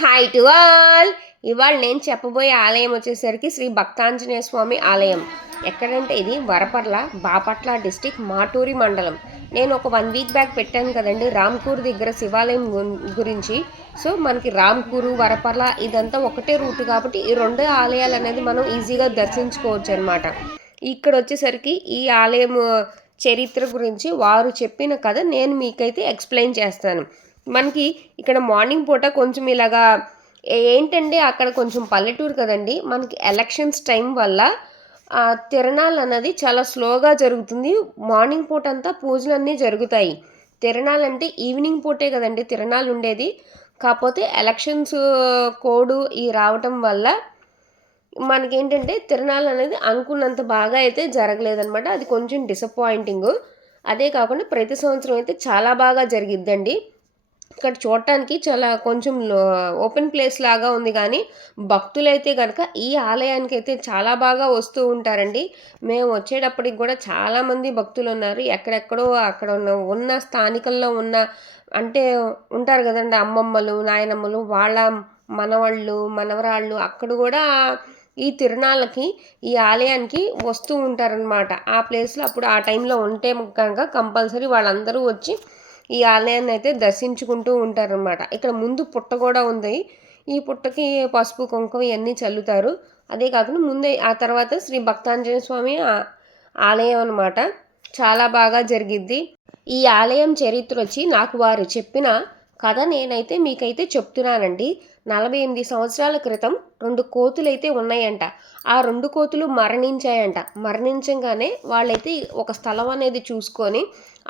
Hi to all. ఇవాళ నేను చెప్పబోయే ఆలయం వచ్చేసరికి శ్రీ భక్తాంజనేయ స్వామి ఆలయం. ఎక్కడంటే ఇది వరపర్ల, బాపట్ల డిస్టిక్, మాటూరి మండలం. నేను ఒక 1 వీక్ బ్యాక్ పెట్టాను కదండి రామ్కూర్ దగ్గర శివాలయం గురించి. సో మనకి రామ్కూరు, వరపర్ల ఇదంతా ఒకటే రూట్ కాబట్టి ఈ 2 ఆలయాలు అనేది మనం ఈజీగా దర్శించుకోవచ్చు అనమాట. ఇక్కడ వచ్చేసరికి ఈ ఆలయం చరిత్ర గురించి వారు చెప్పిన కథ నేను మీకైతే ఎక్స్ప్లెయిన్ చేస్తాను. మనకి ఇక్కడ మార్నింగ్ పూట కొంచెం ఇలాగా ఏంటంటే అక్కడ కొంచెం పల్లెటూరు కదండి, మనకి ఎలక్షన్స్ టైం వల్ల తిరణాలు అన్నది చాలా స్లోగా జరుగుతుంది. మార్నింగ్ పూట అంతా పూజలన్నీ జరుగుతాయి. తిరణాలు అంటే ఈవినింగ్ పూటే కదండి తిరణాలు ఉండేది. కాకపోతే ఎలక్షన్స్ కోడ్ ఈ రావటం వల్ల మనకేంటంటే తిరణాలు అనేది అనుకున్నంత బాగా అయితే జరగలేదన్నమాట. అది కొంచెం డిసప్పాయింటింగ్. అదే కాకుండా ప్రతి సంవత్సరం అయితే చాలా బాగా జరిగిద్దండి. ఇక్కడ చూడటానికి చాలా కొంచెం ఓపెన్ ప్లేస్ లాగా ఉంది, కానీ భక్తులైతే కనుక ఈ ఆలయానికి అయితే చాలా బాగా వస్తూ ఉంటారండి. మేము వచ్చేటప్పటికి కూడా చాలామంది భక్తులు ఉన్నారు. ఎక్కడెక్కడో అక్కడ ఉన్న స్థానికంలో ఉన్న అంటే ఉంటారు కదండి అమ్మమ్మలు, నాయనమ్మలు, వాళ్ళ మనవాళ్ళు, మనవరాళ్ళు అక్కడ కూడా ఈ తిరునాళ్ళకి ఈ ఆలయానికి వస్తూ ఉంటారనమాట. ఆ ప్లేస్లో అప్పుడు ఆ టైంలో ఉంటే కనుక కంపల్సరీ వాళ్ళందరూ వచ్చి ఈ ఆలయాన్ని అయితే దర్శించుకుంటూ ఉంటారనమాట. ఇక్కడ ముందు పుట్ట కూడా ఉంది. ఈ పుట్టకి పసుపు, కుంకుమ ఇవన్నీ చల్లుతారు. అదే కాకుండా ముందే ఆ తర్వాత శ్రీ భక్తాంజనేయ స్వామి ఆలయం అనమాట. చాలా బాగా జరిగిద్ది. ఈ ఆలయం చరిత్ర వచ్చి నాకు వారు చెప్పిన కథ నేనైతే మీకైతే చెప్తున్నానండి. 48 సంవత్సరాల క్రితం 2 కోతులైతే ఉన్నాయంట. ఆ 2 కోతులు మరణించాయంట. మరణించగానే వాళ్ళైతే ఒక స్థలం అనేది చూసుకొని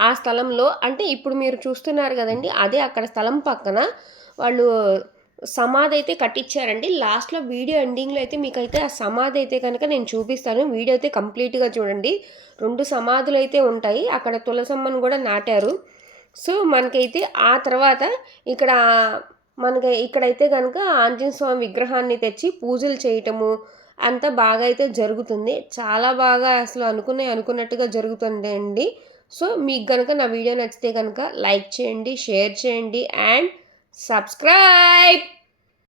ఆ స్థలంలో అంటే ఇప్పుడు మీరు చూస్తున్నారు కదండి, అదే అక్కడ స్థలం పక్కన వాళ్ళు సమాధి అయితే కట్టించారండి. లాస్ట్లో వీడియో ఎండింగ్లో అయితే మీకైతే ఆ సమాధి అయితే కనుక నేను చూపిస్తాను. వీడియో అయితే కంప్లీట్గా చూడండి. 2 సమాధులు అయితే ఉంటాయి. అక్కడ తులసమ్మను కూడా నాటారు. సో మనకైతే ఆ తర్వాత ఇక్కడైతే కనుక ఆంజనేయ స్వామి విగ్రహాన్ని తెచ్చి పూజలు చేయటము అంతా బాగా అయితే జరుగుతుంది. చాలా బాగా అసలు అనుకున్నట్టుగా జరుగుతుందండి. సో మీకు కనుక నా వీడియో నచ్చితే కనుక లైక్ చేయండి, షేర్ చేయండి అండ్ సబ్స్క్రైబ్.